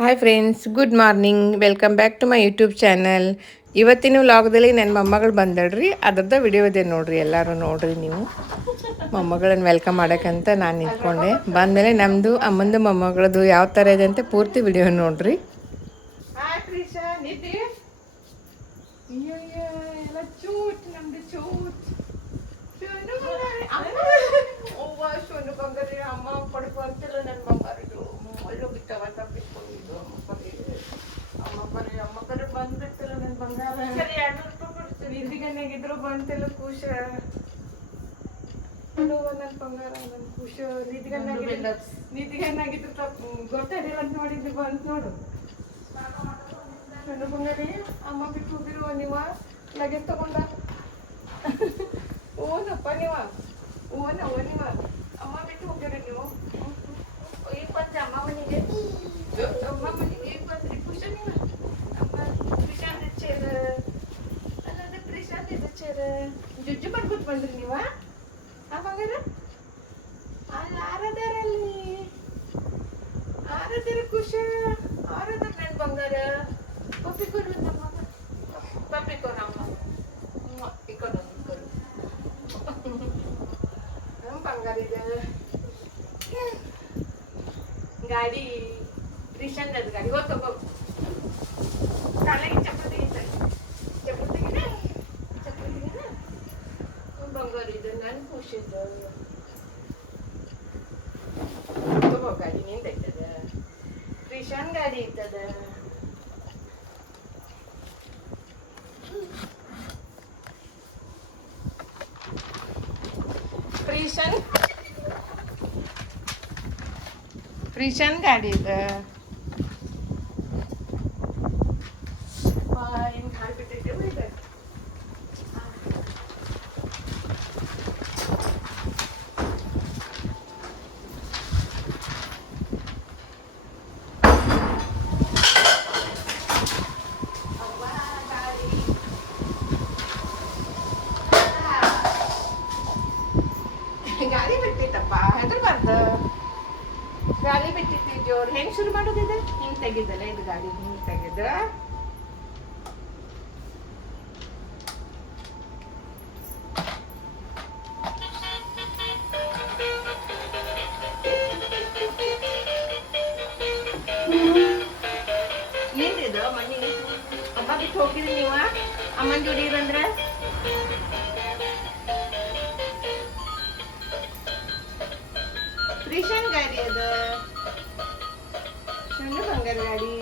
Hi friends, good morning. Welcome back to my YouTube channel. ಇವತ್ತಿನ ವ್ಲಾಗ್ದಲ್ಲಿ ನನ್ನ ಮೊಮ್ಮಗಳು ಬಂದಳ್ರಿ, ಅದ್ರದ್ದು ವಿಡಿಯೋ ಇದೆ ನೋಡ್ರಿ. ಎಲ್ಲರೂ ನೋಡ್ರಿ ನೀವು. ಮೊಮ್ಮಗಳನ್ನ ವೆಲ್ಕಮ್ ಮಾಡೋಕ್ಕಂತ ನಾನು ನಿಂತ್ಕೊಂಡೆ. ಬಂದಮೇಲೆ ನಮ್ಮದು ಅಮ್ಮಂದು ಮೊಮ್ಮಗಳದು ಯಾವ ಥರ ಇದೆ ಅಂತ ಪೂರ್ತಿ ವಿಡಿಯೋ ನೋಡ್ರಿ. ಹಾಯ್ ಪ್ರೀಶಾ, ನಿದ್ದೆ ಅಯ್ಯೋ ಎಲ್ಲ ಚೂಟ್, ನಮ್ದು ಚೂಟ್ ಶೋನು ಬಂಗಾರಿ ಅಮ್ಮ ಪಡ್ಕೊ ಅಂತಿಲ್ಲ. ನನ್ನ ಬಂಗಾರದು ಅಲ್ಲೂ ಬಿತ್ತವ ತಪ್ಪಿಸ್ಕೊಂಡಿದ್ದು ಅಮ್ಮ ಕರೆ ಬಂದ್ಬಿಡ್ತಿಲ್ಲ. ನನ್ನ ಬಂಗಾರ ಸರಿ 200 ರೂಪಾಯಿ ಕೊಡ್ತೀವಿ. ಇದ್ದಿಗನ್ನಾಗಿದ್ರು ಬಂತಿಲ್ಲ ಖುಷ. ನನ್ನ ಬಂಗಾರ ನನ್ನ ಖುಷ. ನಿದ್ದಿಗನ್ನಾಗಿದ್ರು ತಪ್ಪು ಗೊತ್ತಾಗಿಲ್ಲ ಅಂತ ನೋಡಿದ್ದು ಬಂತು ನೋಡು. ನನ್ನ ಬಂಗಾರಿ ಅಮ್ಮ ಬಿಟ್ಟು ಹೋಗಿರುವ ನೀವ ಲಗೇಜ್ ತಗೊಂಡ ಓನಪ್ಪ ನೀವ ನೀವ ಅಮ್ಮ ಬಿಟ್ಟು ಹೋಗಿರಿ ನೀವು. ಈಗ ಬಂದ್ರಿ ಅಮ್ಮ ಮನೆಗೆ ಈಗ ಬಂದ್ರಿ ಖುಷ ನೀವು. ಅಮ್ಮ ಪ್ರಶಾಂತ್ ಹಚ್ಚಾರ ಅನ್ನೋದು ಪ್ರಶಾಂತ್ ಹಚ್ಚಾರ ಜುಜ್ಜು ಮಾಡ್ಬಿಟ್ಟು ಬಂದ್ರಿ ನೀವ. ಅಮ್ಮಗಾರ ಅಲ್ಲಿ ಆರದಾರಲ್ಲಿ ಆರದಾರ ಖುಷ ಆರದಾರ ನನ್ನ ಬಂಗಾರ. ಪಪ್ಪಿಕೋರು ನಮ್ಮ ಪಪ್ಪಿಕೋರು ಅಮ್ಮ ಇಕ್ಕೊಂಡು ನಮ್ಮ ಬಂಗಾರ ಇದೆ. ಗಾಡಿ ರಿಷನ್ದದ ಗಾಡಿ ಹೋಗ್ತಗೋ. ಕಾಲಾಗಿ ಚಪ್ಪಲ್ ತೆಗಿತಾರೆ, ಚಪ್ಪಲ್ ತೆಗಿನ ಬಂಗಾರ ಇದೆ. ನನ್ನ ಖುಷಿದ ತಗೋ. ಗಾಡಿ ನಿಂದ ಐತದ, ರಿಷನ್ ಗಾಡಿ ಇರ್ತದ. ಪ್ರೀಶನ್ ಗಾಡಿ ಇದೆ. ಏನು ಕಾಲು ಬಿಟ್ಟೈತೆ ಬೈದೆ. ಗಾಡಿ ಬಿಟ್ಟಿತ್ತಪ್ಪ, ಹೆದರ್ಬಾರ್ದು. ಗಾಳಿ ಬಿಟ್ಟಿತ್ತು ಜೋರು. ಹೆಂಗ್ ಶುರು ಮಾಡೋದಿದೆ? ಹಿಂಗ್ ತೆಗಿದಲ್ಲ ಇದು ಗಾಡಿ, ಹಿಂಗ್ ತೆಗೆದ ಏನಿದು ಮನೆ. ಅಮ್ಮ ಬಿಟ್ಟು ಹೋಗಿರಿ ನೀವ ಅಮ್ಮನ ಜೋಡಿ ಇರಂದ್ರ. ರಿಷನ್ ಗಾಡಿ ಅದ, ಶೂನ್ಯ ಬಂಗಾರ ಗಾಡಿ.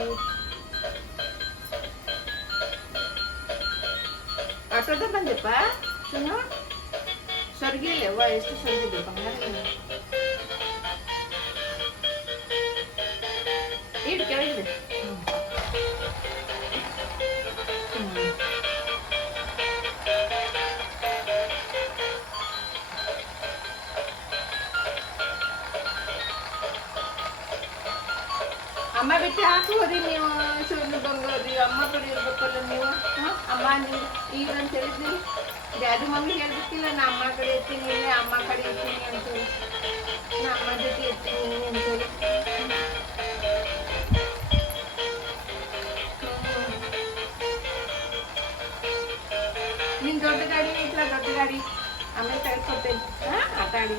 ಆಟೋದ ಬಂದೆಪ್ಪ ಶೂನು. ಸ್ವರ್ಗಿಲ್ಲ ಅವ್ವ, ಎಷ್ಟು ಸ್ವರ್ಗಿದೆ ಬಂಗಾರ. ಇಡು ಕೆಳಗಿದೆ. ಅಮ್ಮ ಬಿಟ್ಟು ಹಾಕೋರಿ ನೀವು. ಶೂನ್ಯ ಬಂಗಾರಿ ಅಮ್ಮ ಕಡೆ ಇರ್ಬೇಕಲ್ಲ ನೀವು. ಅಮ್ಮ ನೀವು ಈಗ ಅಂತ ಹೇಳಿದ್ರಿ. ಡ್ಯಾಡಿ ಮಮ್ಮಿ ಹೇಳ್ಬೇಕಿಲ್ಲ, ನಾ ಅಮ್ಮ ಕಡೆ ಇರ್ತೀನಿ, ಇಲ್ಲ ಅಮ್ಮ ಕಡೆ ಇರ್ತೀನಿ ಅಂತೇಳಿ. ನಾ ಅಮ್ಮ ಜೊತೆ ಇರ್ತೀನಿ ಅಂತೇಳಿ. ನಿನ್ ದೊಡ್ಡ ಗಾಡಿ ಐತ್ಲ, ದೊಡ್ಡ ಗಾಡಿ ಆಮೇಲೆ ತೆಗೆದ್ಕೊಡ್ತೇನೆ. ಆಟ ಆಡಿ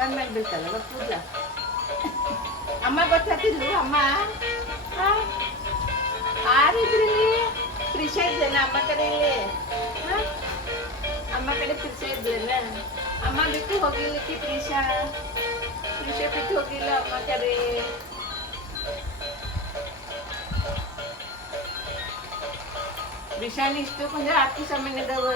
ಕಣ್ಣಾಗಿ ಬೀಳ್ತಲ್ಲ ಗೊತ್ತಿಲ್ಲ. ಅಮ್ಮ ಗೊತ್ತಾಗ್ತಿದ್ಲು. ಅಮ್ಮ ಆರಿದ್ರಿ ಕೃಷ ಇದ್ದೇನ ಅಮ್ಮ ಕಡೆ. ಅಮ್ಮ ಕಡೆ ಕೃಷ ಇದ್ದೇನ. ಅಮ್ಮ ಬಿಟ್ಟು ಹೋಗ್ಲಿಕ್ಕೆ ಕೃಷ ಬಿಟ್ಟು ಹೋಗಿಲ್ಲ ಅಮ್ಮ ಕಡೆ. ವಿಷಾನಿ ಇಷ್ಟು ಕೊಂಚ ಆರ್ತಿ ಸಮಯ ಅದಾವ.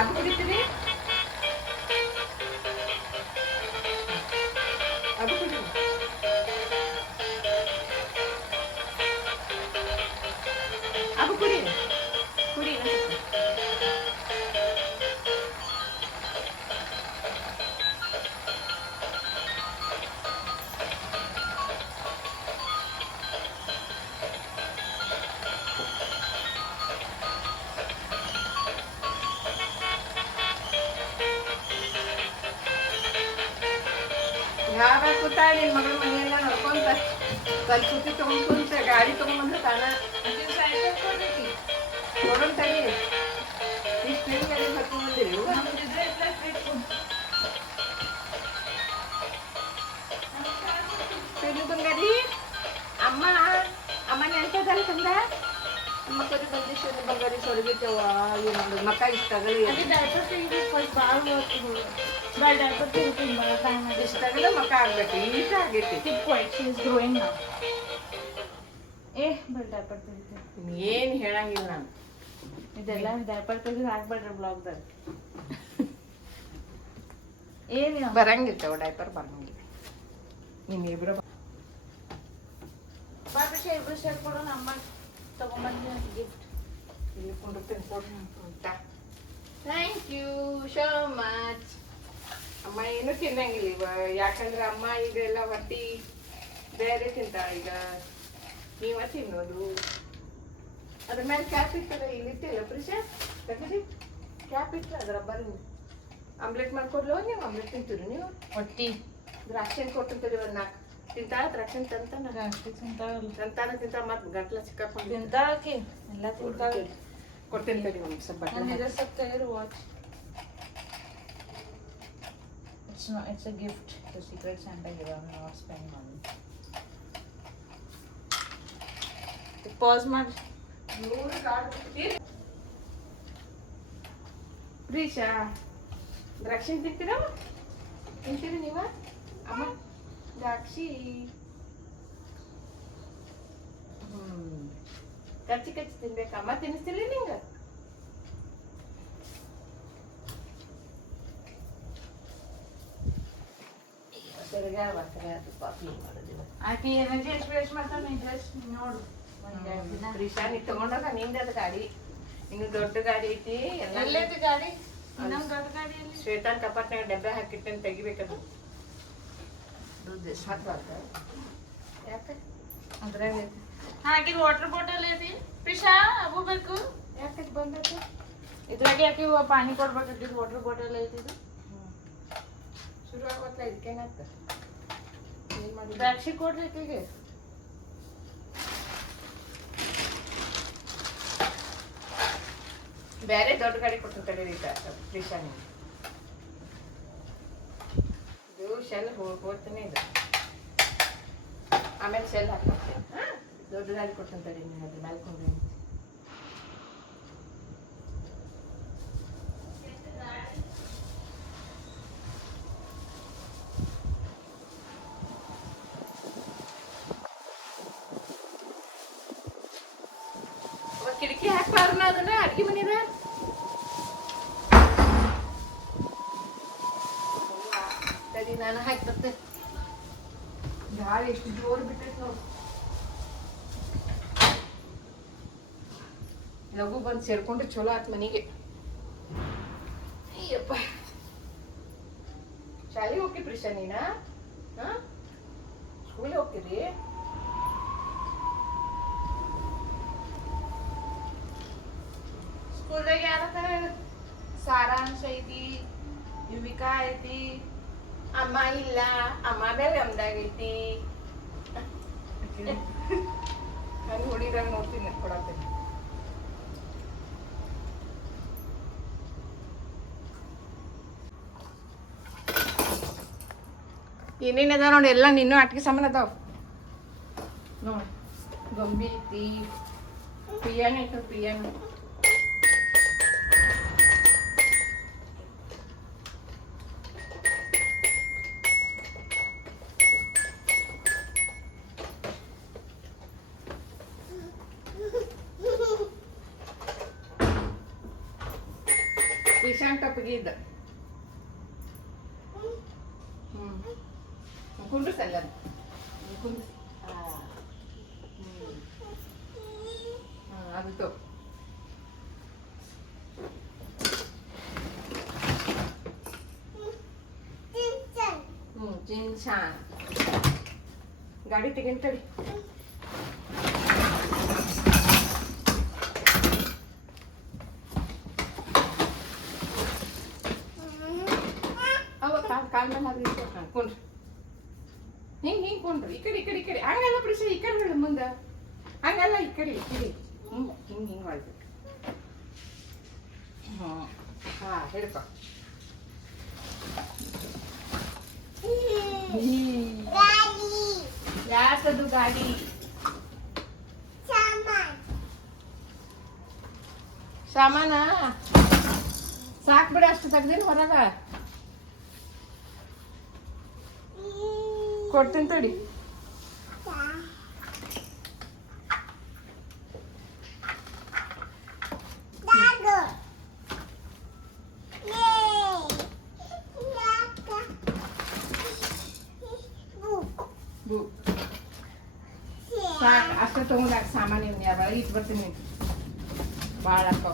ಅದು ಕುಡಿತೀರಿ, ಅದು ಕುಡಿ. ಅದು ಕುಡಿ ಕುಡಿ. ಯಾರ ಕೂತಾ ನಿನ್ನ ಮಗಳ ಮನೆಯೆಲ್ಲ ನೋಡ್ಕೊಂತ ಸ್ವಲ್ಪ ಸುತ್ತಿ ತೊಗೊಂಡ್ಕುಂತ ಗಾಡಿ ತೊಗೊಂಡ್ಬಂದ್ರೆ ತಾನ ನೋಡೋಣ ತಡಿ ಇಷ್ಟು ಗಾಡಿ ಕರ್ಕೊಂಡ್ಬಂದಿರಿ ಬಂಗಾರಿ ಅಮ್ಮ ಅಮ್ಮ ನೆನ್ಪದಲ್ಲ ತಂದ ಅಮ್ಮ ಕರಿ ಬಂದಿಷ್ಟು ಬಂಗಾರಿ ಸೊಡಗಿತ್ತವ ಇವ್ ಮಕ್ಕ ಇಷ್ಟಾಗಲಿ ಇಷ್ಟಾಗಲ್ಲ ಮಕ್ಕ ಆಗ್ಬೇಕು ಈಟ ಆಗೈತಿ ಏನ್ ಹೇಳಂಗಿಲ್ಲ ನಾನು ಇದೆಲ್ಲ ಡೈಪರ್ ತೆಗೆದು ಹಾಕ್ಬೇಡ್ರಿ ಬ್ಲಾಗ್ದಾಗ ಏನು ಬರಂಗಿರ್ತವ ಡೈಪರ್ ಬರಂಗಿಲ್ಲ ನಿಮ್ಮಿಬ್ರು ಬಾಬಿಷ ಇಬ್ರು ಶರ್ಟ್ ಕೊಡೋಣ ಅಮ್ಮ ತಗೊಂಬಂದ್ರೆ ಗಿಫ್ಟ್ ಇಲ್ಲಿ ಕೊಂಡಿರ್ತೀನಿ ಕೊಡ್ರಿ ಅಂತ ಥ್ಯಾಂಕ್ ಯು ಸೋ ಮಚ್ ಅಮ್ಮ ಏನೂ ತಿನ್ನಂಗಿಲ್ಲ ಇವ ಯಾಕಂದ್ರೆ ಅಮ್ಮ ಈಗ ಎಲ್ಲ ಹೊಟ್ಟಿ ಬೇರೆ ತಿಂತಾಳ ಈಗ ನೀವ ತಿನ್ನೋದು ಅದ್ರ ಮೇಲೆ ಕ್ಯಾಪ್ ಇಟ್ಟಲ್ಲ ಇಲ್ಲಿಟ್ಟಿಲ್ಲ ಪ್ರಿಷಾ ತಗರಿ ಕ್ಯಾಪ್ ಇಟ್ಟಲ್ಲ ಅದ್ರ ರಬ್ಬರ್ ಆಮ್ಲೆಟ್ ಮಾಡ್ಕೊಡ್ಲೋ ನೀವು ಆಮ್ಲೆಟ್ ತಿಂತೀರಿ ನೀವು ಹೊಟ್ಟಿ ದ್ರಾಕ್ಷಿ ಕೊಟ್ಟಿರ್ತೀರಿ ಒಂದು 4 ತಿಂತಾಳ ದ್ರಾಕ್ಷಿ ತಂತಾನ ತಂತಾನ ತಿಂತಾಳ ಮತ್ತೆ ಗಂಟ್ಲ ಸಿಕ್ಕಾಕೊಂಡು ತಿಂತಾಳಕಿ ಎಲ್ಲ ತಿಂತಾಳ ಕೊಟ್ಟಿರ್ತೀರಿ ಒಂದು ಸ್ವಲ್ಪ watch. It's a gift. The Secret Santa giver. I'm not spending money. Pause ಮಾಡಿ ಪ್ರೀಶಾ ದ್ರಾಕ್ಷಿ ತಿಂತೀರ ತಿಂತೀರಿ ನೀವ ಅಮ್ಮ ದ್ರಾಕ್ಷಿ ಕಚ್ಚಿ ಕಚ್ಚಿ ತಿನ್ಬೇಕು ಅಮ್ಮ ತಿನ್ನಿಸ್ತಿಲ್ಲ ನಿಂಗ ಆಕಿ ಎನರ್ಜಿ ಎಷ್ಟು ವೇಸ್ಟ್ ಮಾಡ್ತಾನೆ ಜಸ್ಟ್ ನೋಡು ಪ್ರೀಶಾ ನೀ ತಗೊಂಡಾಗ ನಿಂದ ಅದು ಗಾಡಿ ನಿಂಗೆ ದೊಡ್ಡ ಗಾಡಿ ಐತಿ ಎಲ್ಲೈತಿ ಗಾಡಿ ಇನ್ನೊಂದು ದೊಡ್ಡ ಗಾಡಿಯಲ್ಲಿ ಶ್ವೇತಾನ್ ಕಪಾಟ್ನಾಗ ಡಬ್ಬೆ ಹಾಕಿಟ್ಟೇನು ತೆಗಿಬೇಕದು ಯಾಕೆ ಅದ್ರಾಗ ಐತಿ ಹಾಗೆ ವಾಟರ್ ಬಾಟಲ್ ಐತಿ ಪಿಶಾ ಅವು ಬೇಕು ಯಾಕೆ ಬಂದದ್ದು ಇದ್ರಾಗೆ ಯಾಕೆ ಪಾನಿ ಕೊಡ್ಬೇಕಾಗಿದ್ದು ವಾಟರ್ ಬಾಟಲ್ ಐತಿ ಇದು ಶುರು ಆಗೋತ್ಲ ಇದಕ್ಕೇನಾಗ್ತದೆ ಏನು ಮಾಡಿ ದ್ರಾಕ್ಷಿ ಕೊಡ್ರಿ ಈಕೆಗೆ ಬೇರೆ ದೊಡ್ಡ ಗಾಡಿ ಕೊಟ್ಟು ತಡೀರಿ ಪ್ರೀಶಾನಿ ಇದು ಶೆಲ್ ಹೋಗ್ತಾನೆ ಇದೆ ಆಮೇಲೆ ಶೆಲ್ ಹಾಕ್ತೇನೆ ದೊಡ್ಡ ಗಾಡಿ ಕೊಟ್ಟು ತಡಿ ನೀವು ಅದ್ರ ಮೇಲೆ ಕೊಂಡ್ರಿ ಕಿಟಕಿ ಹಾಕ್ಬಾರ್ನ ಅದನ್ನ ಅಡ್ಗೆ ಮನೆದ ತಡಿ ನಾನು ಹಾಕಿ ಬರ್ತೇನೆ ಗಾಳಿ ಎಷ್ಟು ಜೋರು ಬಿಟ್ಟೈತೆ ನೋಡು ಲಘು ಬಂದು ಸೇರ್ಕೊಂಡ್ರೆ ಚಲೋ ಆತ್ ಮನೆಗೆ ಅಯ್ಯಪ್ಪ ಶಾಲೆಗೆ ಹೋಗಿ ಪ್ರಿಶಾ ನೀನ ಸ್ಕೂಲಿಗೆ ಹೋಗ್ತೀರಿ ಸ್ಕೂಲ್ದಾಗ ಯಾರ ಸಾರಾಂಶ ಐತಿ ಯುವಿಕಾ ಐತಿ ಅಮ್ಮ ಇಲ್ಲ ಅಮ್ಮ ಬೆಳಗಾಮ್ದಾಗ ಐತಿ ನಾನು ಹುಡುಗಿದಾಗ ನೋಡ್ತೀನಿ ಕೊಡತ್ತೇನೆ ಏನೇನು ಅದಾವ ನೋಡಿ ಎಲ್ಲ ನಿನ್ನೂ ಆಟಿಕೆ ಸಾಮಾನು ಅದಾವ ನೋಡಿ ಗೊಂಬಿ ಐತಿ ಪಿಯಾನೋ ಐತೆ ಪಿಯಾನೋ ವಿಶಾಂತ ಟಪ್ಪಿಗಿದ್ದ ಕುಂಡ್ರಸಲ್ಲ ಕುಂಡ್ರಸ್ ಅದು ತೋ ಚಿನ್ಚಾನ್ ಗಾಡಿ ತೆಗಿಂತಡಿ ಕಾಲ್ ಮೇಲೆ ಹಾಕಿ ಕುಂಡ್ರಿ ತಗೊಂಡ್ರು ಈ ಕಡೆ ಹಂಗಲ್ಲ ಪ್ರಿಶ ಈ ಕಡೆ ಹೇಳು ಮುಂದೆ ಹಂಗಲ್ಲ ಈ ಕಡೆ ಹಿಂಗೆ ಮಾಡ್ಬೇಕು ಹಾಂ ಹೇಳ್ಕೊ ಯಾಕದು ಗಾಡಿ ಸಾಮಾನ ಸಾಕ್ ಬಿಡ ಅಷ್ಟು ತೆಗ್ದೇನು ಹೊರಗ ಕೊಡ್ತೀನಿ ತಡಿ ಸಾಕು ಅಷ್ಟು ತಗೊಂಡಾಗ ಸಾಮಾನು ಇವ್ನ ಯಾವಾಗ ಇಟ್ಟು ಬರ್ತೀನಿ ಭಾಳ ಅಕ್ಕ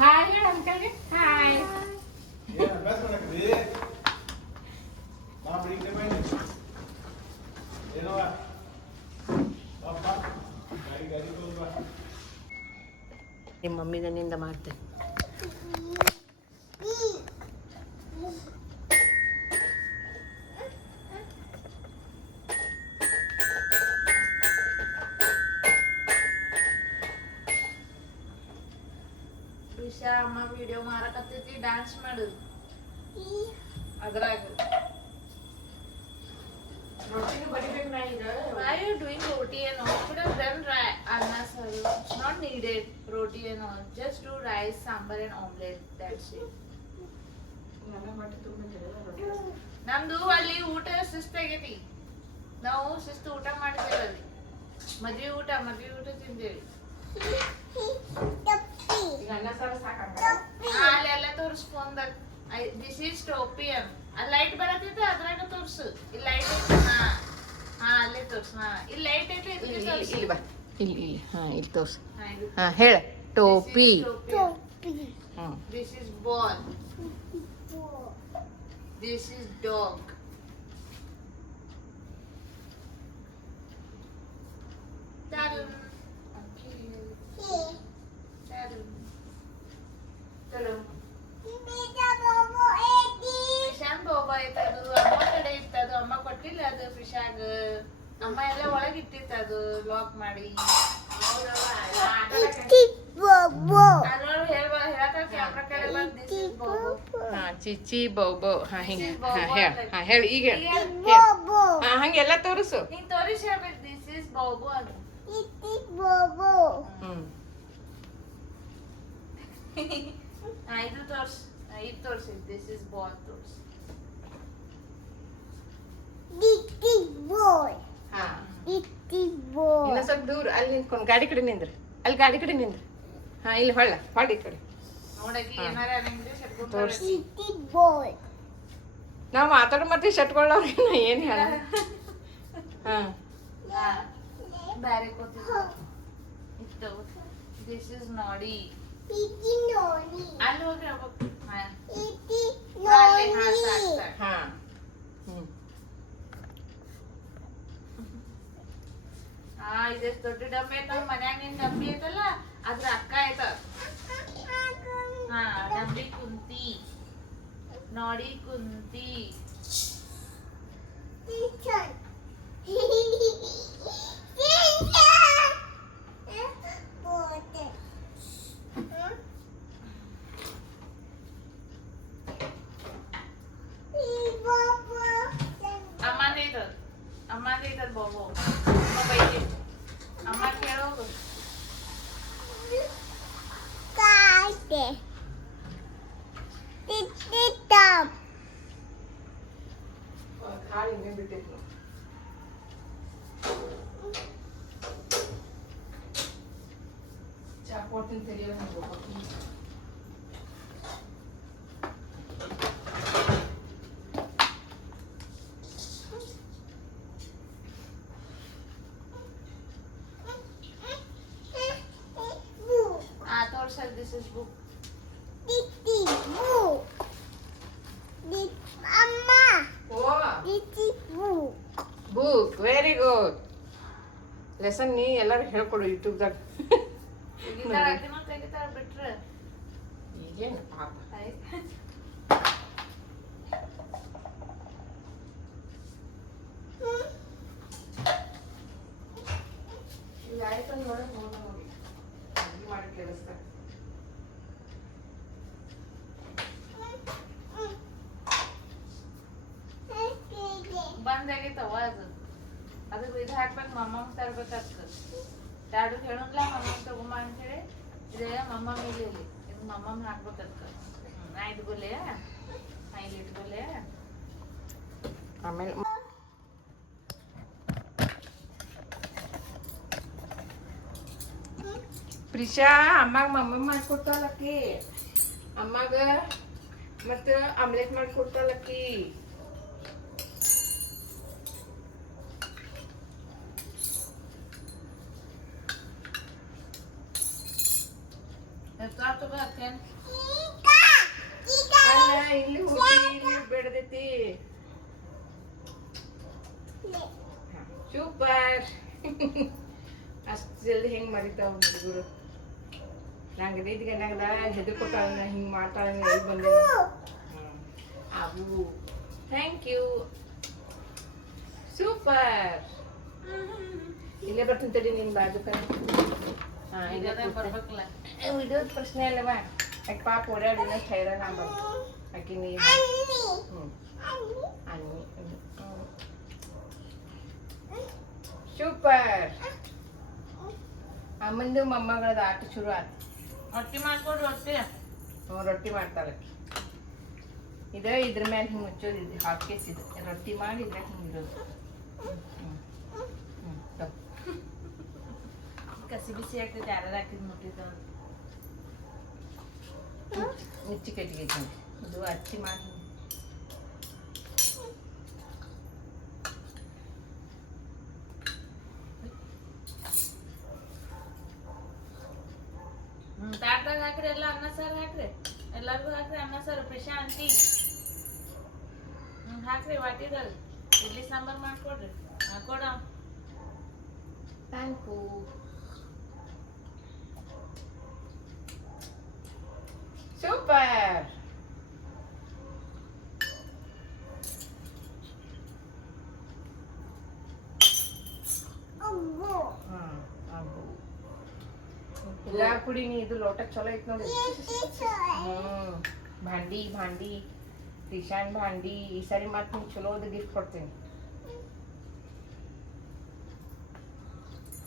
ಹಾಯ್ ಹೇಳ ಅಂಕಲ್ಗೆ ಹಾಯ್ ನಿಮ್ಮ ಮಮ್ಮಿ ನನ್ನಿಂದ ಮಾಡ್ತೇನೆ ವಿಷಾ ಅಮ್ಮ ವಿಡಿಯೋ ಮಾಡಕತ್ತೈತಿ ಡ್ಯಾನ್ಸ್ ಮಾಡು ಅದ್ರಾಗ ರೊಟ್ಟಿನೂ ಬಡಿಬೇಕು ನಾ ಈಗ why you doing roti and all? Could have done anna sir. It's not needed roti and all. Just do rice, sambar and omelette. That's it. ನನ್ನ ಮಟ್ಟ ತುಂಬ ನಮ್ದು ಅಲ್ಲಿ ಊಟ ಶಿಸ್ತಾಗೈತಿ ನಾವು ಶಿಸ್ತು ಊಟ ಮಾಡಿದ್ದೇವೆ ಅಲ್ಲಿ ಮದ್ವೆ ಊಟ ತಿಂದೇವಿ ಈಗ ಅನ್ನ ಸಾರು ಸಾಕಾಗ ಅಲ್ಲೆಲ್ಲ ತೋರಿಸ್ಕೊಂಡ ದಿಸ್ ಈಸ್ ಟೋಪಿಯಂ ಅಲ್ಲಿ ಲೈಟ್ ಬರತ್ತೈತೆ ಅದ್ರಾಗ ತೋರ್ಸು ಇಲ್ಲಿ ಲೈಟ್ ಐತೆ ಹಾ ಅಲ್ಲೇ ತೋರ್ಸು ಇಲ್ಲಿ ಲೈಟ್ ಐತೆ ಇಲ್ಲಿ ಬಾ ಇಲ್ಲಿ ಹಾಂ ಇಲ್ಲಿ ತೋರ್ಸು ಹಾಂ ಹೇಳ ಟೋಪಿ ಹ್ಞೂ this is ball this is dog Tarun. Tarun. ಫಿಶಾನ್ ಬೋಬಾ ಐತದು ಅಮ್ಮ ಕಡೆ ಇತ್ತದು ಅಮ್ಮ ಕೊಟ್ಟಿಲ್ಲ ಅದು ಫಿಶಾಗ ಅಮ್ಮ ಎಲ್ಲ ಒಳಗಿಟ್ಟಿತ್ತು ಅದು ಲಾಕ್ ಮಾಡಿ ಕ್ಯಾಮ್ರಾ ಕಡೆ ಬಂದು ದಿಸ್ ಇಸ್ ಬೋಬೋ ಹಾಂ ಚಿಚ್ಚಿ ಬೋಬೋ ಹಾಂ ಹಿಂಗೆ ಹಾಂ ಹೇಳ ಹಾಂ ಹೇಳಿ ಈಗ ಹಾಂ ಹಂಗೆಲ್ಲ ತೋರಿಸು ನೀನ್ ತೋರಿಸಿ ಹೇಳ್ಬೇಕು ದಿಸ್ ಇಸ್ ಬೋಬೋ ಅದು ಹ್ಞೂ ಇದು ತೋರ್ಸಿ ದಿಸ್ ಇಸ್ ಬಾಲ್ ತೋರ್ಸಿ ಹಾಂ ಇನ್ನೂ ಸ್ವಲ್ಪ ದೂರ ಅಲ್ಲಿ ನಿಂತ್ಕೊಂಡು ಗಾಡಿ ಕಡೆ ನಿಂದ್ರು ಅಲ್ಲಿ ಗಾಡಿ ಕಡೆ ನಿಂದ್ರು ಹಾಂ ಇಲ್ಲಿ ಹೊಳ್ಳಿ ಈ ಕಡೆ ನೋಡಕ್ಕೆ ಏನಾರ ಇಂಗ್ಲಿಷ್ ತೋರಿಸಿ ನಾವು ಮಾತಾಡೋ ಮತ್ತೆ ಶಟ್ಕೊಳ್ಳೋರಿಗೆ ನಾ ಏನು ಹೇಳ ಹಾಂ ಬ್ಯಾರೆ ಇತ್ತು ದಿಸ್ ಇಸ್ ನಾಡಿ ಅಲ್ಲಿ ಹೋಗಿ ಹಾಂ ಹ್ಞೂ ಇದೆಷ್ಟು ದೊಡ್ಡ ಡಬ್ಬಿ ಐತ ಮನ್ಯಾಗ ನಿನ್ ಡಬ್ಬಿ ಐತಲ್ಲ ಅದ್ರ ಅಕ್ಕ ಐತ ಡಬ್ಬಿ ಕುಂತಿ ನೋಡಿ ಕುಂತಿ ಅಮ್ಮಂದ ಐತದ ಬೋಬೋ ಅಮ್ಮ ಬೈತಿ ಅಮ್ಮ ಕೇಳೋದು ಕಾಳು ಹಿಂಗೆ ಬಿಟ್ಟಿತ್ತು ಚಾ ಕೊಡ್ತೀನಿ ತೆರಿಯೋ ತೋರ್ಸಲ್ this is book book very good lesson ನೀ ಎಲ್ಲರೂ ಹೇಳ್ಕೊಡು ಯೂಟ್ಯೂಬ್ದಾಗ ತೆಗಿತಾರ ಬಿಟ್ರೆ ಈಗೇನು ಪಾಪ ತಂದು ನೋಡೋಣ ನೋಡಿ ಅಡುಗೆ ಮಾಡಿ ಕೇಳಿಸ್ತಾ ಬಂದಾಗೈತವ ಅದಕ್ಕೆ ಇದು ಹಾಕ್ಬೇಕು ಮಮ್ಮಂಗೆ ತರ್ಬೇಕಾಗ್ತದೆ ಡ್ಯಾಡು ಹೇಳಲ್ಲ ಮಮ್ಮಂಗೆ ತಗೊಂಬ ಅಂತೇಳಿ ಇದೇ ಮಮ್ಮಮ್ಮ ಇಲ್ಲಿ ಇದು ಮಮ್ಮಮ್ಮ ಹಾಕ್ಬೇಕಾಗ್ತದೆ ನಾ ಇಟ್ಕೊಲೆ ನಾ ಇಲ್ಲಿ ಇಟ್ಕೊಲೆ ಆಮೇಲೆ ಪ್ರಿಶಾ ಅಮ್ಮಾಗ ಮಮ್ಮಿ ಮಾಡ್ಕೊಡ್ತಾಳಕ್ಕಿ ಅಮ್ಮಾಗ ಮತ್ತು ಆಮ್ಲೆಟ್ ಮಾಡ್ಕೊಡ್ತಾಳಕ್ಕಿ ಅಲ್ಲ ಇಲ್ಲಿ ಹೋಗಿ ಇಲ್ಲಿ ಬೆಳೆದೈತಿ ಸೂಪರ್ ಅಷ್ಟು ಜಲ್ದಿ ಹೆಂಗೆ ಮರಿತಾವ ಹುಡುಗರು ನಂಗೆ ರೀತಿ ಗಂಡಾಗದ ಹೆದರ್ಕೊಟ್ಟಾಳ ಹಿಂಗೆ ಮಾಡ್ತಾಳ ಎಲ್ಲಿ ಬಂದೆ ಅವು ಥ್ಯಾಂಕ್ ಯು ಸೂಪರ್ ಇಲ್ಲೇ ಬರ್ತೀನಿ ತಡಿ ನಿನ್ನ ಬಾಜುಕ ಹಾಂ ಇಲ್ಲೇ ಬರ್ಬೇಕಲ್ಲ ವಿಡಿಯೋದ ಪ್ರಶ್ನೆ ಅಲ್ಲವಾ ಆಕೆ ಪಾಪ ಓಡಾಡಿನ ಹೈರಾಣ ನಾ ಆಕೆ ನೀ ಅನ್ನಿ ಸೂಪರ್ ಅಮ್ಮಂದು ಮೊಮ್ಮಗಳದ ಆಟ ಶುರು ಆಯ್ತು ರೊಟ್ಟಿ ಮಾಡ್ಕೊಡು ರೊಟ್ಟಿ ರೊಟ್ಟಿ ಮಾಡ್ತಾಳೆ ಇದ್ರ ಮೇಲೆ ಹಿಂಗೆ ಮುಚ್ಚೋದು ಇದು ಹಾಟ್ ಕೇಸ್ ಇದು ರೊಟ್ಟಿ ಮಾಡಿ ಇದ್ರಾಗ ಹಿಂಗೆ ಇರೋದು ಕಸಿ ಬಿಸಿ ಆಗ್ತೈತೆ ಯಾರು ಹಾಕಿದ್ ಮುಟ್ಟಿದ ಮುಚ್ಚಿ ಕಟ್ಟಿಗೆ ಇದು ಹಚ್ಚಿ ಮಾಡಿ ತಾಟ್ದಾಗ ಹಾಕ್ರಿ ಎಲ್ಲ ಅನ್ನ ಸಾರು ಹಾಕ್ರಿ ಎಲ್ಲರಿಗೂ ಹಾಕ್ರಿ ಅನ್ನ ಸಾರು ಪ್ರಿಶಾ ಆಂಟಿ ಹಾಕ್ರಿ ವಾಟಿದಾಗ ಇಡ್ಲಿ ಸಾಂಬಾರು ಮಾಡ್ಕೊಡ್ರಿ ಹಾಕೊಡ ಥ್ಯಾಂಕ್ ಯು ಸೂಪರ್ ಇಲ್ಲ ಕುಡಿ ನೀ ಇದು ಲೋಟ ಚಲೋ ಐತ್ ನೋಡಿ ಭಾಂಡಿ ಟಿಶಾನ್ ಭಾಂಡಿ ಈ ಸರಿ ಮತ್ತೆ ನಿಂಗೆ ಚಲೋದು ಗಿಫ್ಟ್ ಕೊಡ್ತೀನಿ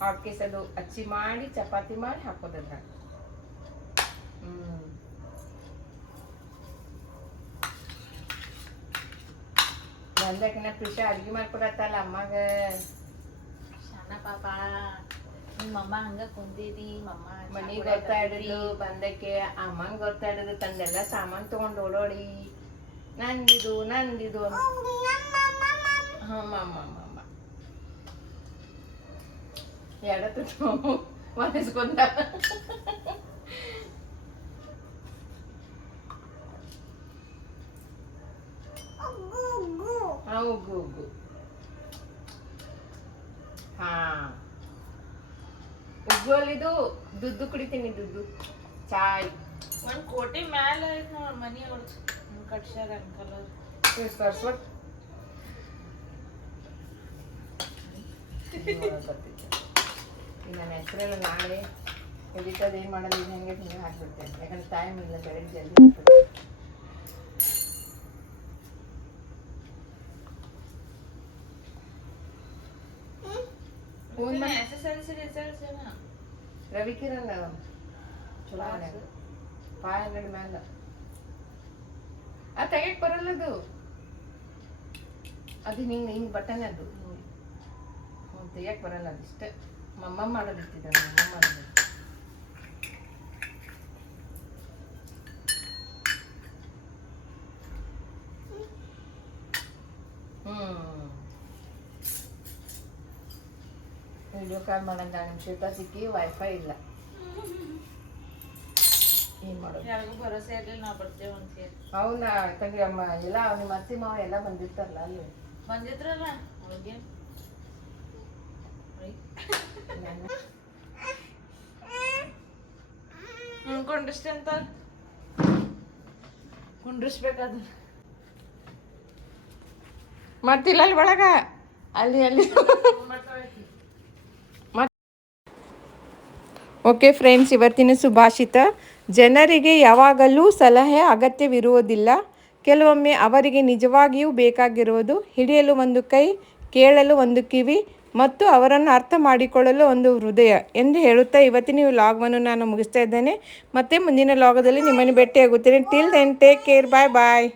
ಹಾಟ್ ಕೇಸ್ ಅದು ಅಚ್ಚಿ ಮಾಡಿ ಚಪಾತಿ ಮಾಡಿ ಹಾಕೋದದ್ರ ಬಂದಕಿನ ಪ್ರಿಶಾ ಅಡ್ಗೆ ಮಾಡ್ಕೊಡತ್ತಲ್ಲ ಅಮ್ಮಾಗ ಶಾನ ಪಾಪ ನಿಮ್ಮಮ್ಮ ಹಂಗ ಕುಂದಿರಿ ಮಮ್ಮ ಮನಿಗೆ ಗೊತ್ತಾಡಿದ್ಲು ಬಂದಕ್ಕೆ ಅಮ್ಮಂಗೆ ಗೊತ್ತಾಡಿದ್ರು ತಂದೆಲ್ಲ ಸಾಮಾನು ತಗೊಂಡು ಓಡೋಡಿ ನಂದಿದು ಅಮ್ಮ ಎಡತ್ತು ಒಲಿಸ್ಕೊಂಡ ಉಗ್ಗು ಹಾ ಉಗ್ಗೋಲಿದು ದುಡ್ಡು ಕುಡಿತೀನಿ ದುಡ್ಡು ಚಾಯ್ ಒಂದ್ ಕೋಟಿ ಮ್ಯಾಲ ಐತ್ ನೋಡ್ ಮನಿ ಅವ್ರದ್ದು ಕಟ್ಸ್ಯಾರ ಅಂಕಲ್ ಸರ್ಸ್ವಟ್ ಈಗ ನನ್ನ ಹೆಸರೆಲ್ಲ ನಾಳೆ ಎಡಿಟರ್ ಏನು ಮಾಡೋದು ಇದು ಹೆಂಗೆ ಹಿಂಗೆ ಹಾಕ್ಬಿಡ್ತೇನೆ ಯಾಕಂದ್ರೆ ಟೈಮ್ ಇಲ್ಲ ಬೆಳಗ್ಗೆ ಜಲ್ದಿ ರವಿಕಿರಣ ಚಲೋ 500 ಮ್ಯಾಲ ಅದು ತೆಗಿಯಕ್ಕೆ ಬರಲ್ಲದು ಅದು ಹಿಂಗೆ ಬಟನ್ ಅದು ತೆಗಿಯಕ್ಕೆ ಬರಲ್ಲ ಅದಿಷ್ಟ ಮಮ್ಮ ಮಾಡೋದಿರ್ತಿದ್ದ ಮಮ್ಮ ಮಾಡೋದು ವಿಡಿಯೋ ಕಾಲ್ ಮಾಡೋಣ ನಿಮಿಷ ಸಿಕ್ಕಿ ವೈಫೈ ಇಲ್ಲ ಏನು ಮಾಡೋದು ಯಾರಿಗೂ ಭರೋಸೆ ಇರಲಿಲ್ಲ ನಾವು ಬರ್ತೇವೆ ಅಂತ ಹೇಳಿ ಅವನ್ನ ಯಾಕಂದ್ರೆ ಅಮ್ಮ ಎಲ್ಲ ನಿಮ್ಮ ಅತ್ತಿ ಮಾವ ಎಲ್ಲ ಬಂದಿರ್ತಾರಲ್ಲ ಅಲ್ಲಿ ಬಂದಿದ್ರಲ್ಲ ಅವ್ರಿಗೆ ಕುಂಡ್ರಿಸ್ತೆ ಅಂತ ಕುಂಡ್ರಿಸ್ಬೇಕಾದ ಮತ್ತಿಲ್ಲ ಅಲ್ಲಿ ಒಳಗ ಅಲ್ಲಿ ಓಕೆ ಫ್ರೆಂಡ್ಸ್, ಇವತ್ತಿನ ಸುಭಾಷಿತ: ಜನರಿಗೆ ಯಾವಾಗಲೂ ಸಲಹೆ ಅಗತ್ಯವಿರುವುದಿಲ್ಲ. ಕೆಲವೊಮ್ಮೆ ಅವರಿಗೆ ನಿಜವಾಗಿಯೂ ಬೇಕಾಗಿರುವುದು ಹಿಡಿಯಲು ಒಂದು ಕೈ, ಕೇಳಲು ಒಂದು ಕಿವಿ ಮತ್ತು ಅವರನ್ನು ಅರ್ಥ ಮಾಡಿಕೊಳ್ಳಲು ಒಂದು ಹೃದಯ ಎಂದು ಹೇಳುತ್ತಾ ಇವತ್ತಿನ ವ್ಲಾಗವನ್ನು ನಾನು ಮುಗಿಸ್ತಾ ಇದ್ದೇನೆ. ಮತ್ತೆ ಮುಂದಿನ ವ್ಲಾಗದಲ್ಲಿ ನಿಮ್ಮನ್ನು ಭೇಟಿಯಾಗುತ್ತೇನೆ. Till then take care. Bye ಬಾಯ್.